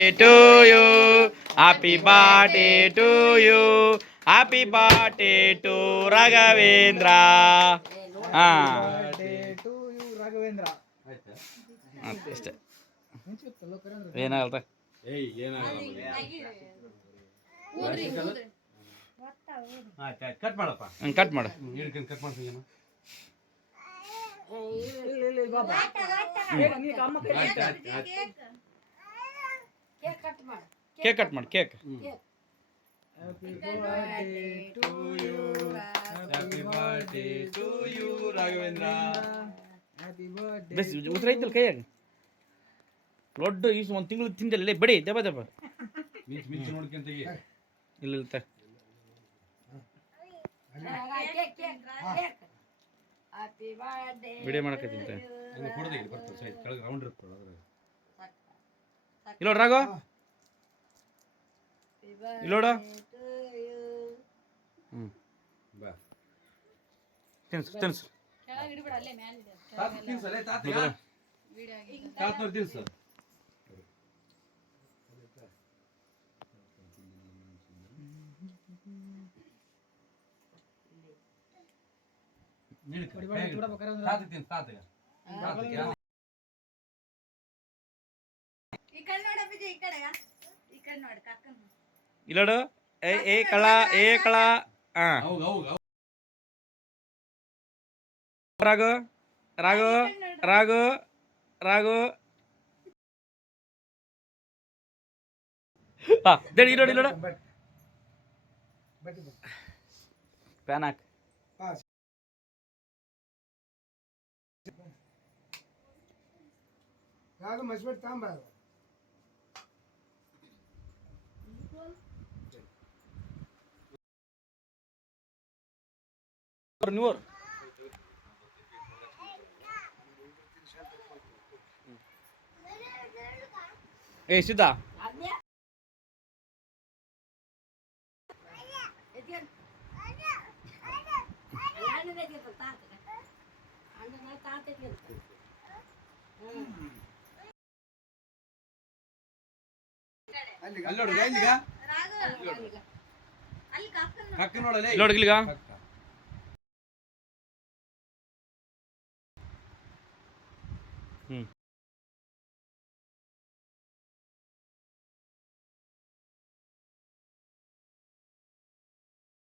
to you. Happy birthday to you. Happy birthday to Raghavendra. ಅಷ್ಟೇ ಏನಾಗಲ್ರ cut ಮಾಡಪ್ಪ cut ಮಾಡು cut ಮಾಡ್ತೀನಿ cake cut ಮಾಡಿ cake Happy birthday to you. Happy birthday to you, Raghavendra. Happy birthday. Bus ಉತ್ತರ ಐತಲ್ಲ ಕೈಯಾಗ ದೊಡ್ಡ is ಒಂದು ತಿಂಗಳು ತಿಂದಲ್ಲ ಬಡಿ ದೆಬ್ಬ ದೆಬ್ಬ ಮಿಂಚು ನೋಡ್ಕೊಂತ ತೆಗಿ ಇಲ್ಲ ಇಲ್ಲ ವಿಡಿಯೋ ಮಾಡಕತ್ತೀನಿ ಕೊಡದೆ ಬರ್ತದೆ ಸೈಡ್ ಕೆಳಗೆ ರೌಂಡ್ ಇರ್ತದೆ ಅದ್ರ ಇಲ್ಲ ರಾಘವ ಇಲ್ಲೋಡ ಬಾ ತಿನ್ಸು ತಿನ್ಸು ತಿನ್ಸು ಇಲ್ಲೋಡು ಏ ಕಳ ಏ ಕಳ ರಾಘು ರಾಘು ರಾಘು ರಾಘು ದೇಡಿ ಇಲ್ಲೋಡು ಇಲ್ಲೋಡು ಪ್ಯಾನ್ ಹಾಕ್ ರಾಘು ಮಸ್ಬಿಟ್ಟು ತಾಂಬ ನ್ಯೂರ್ ಏ ಸಿದ್ಧಾ ಅಲ್ಲೋಡು ಇಲ್ಲಿಗ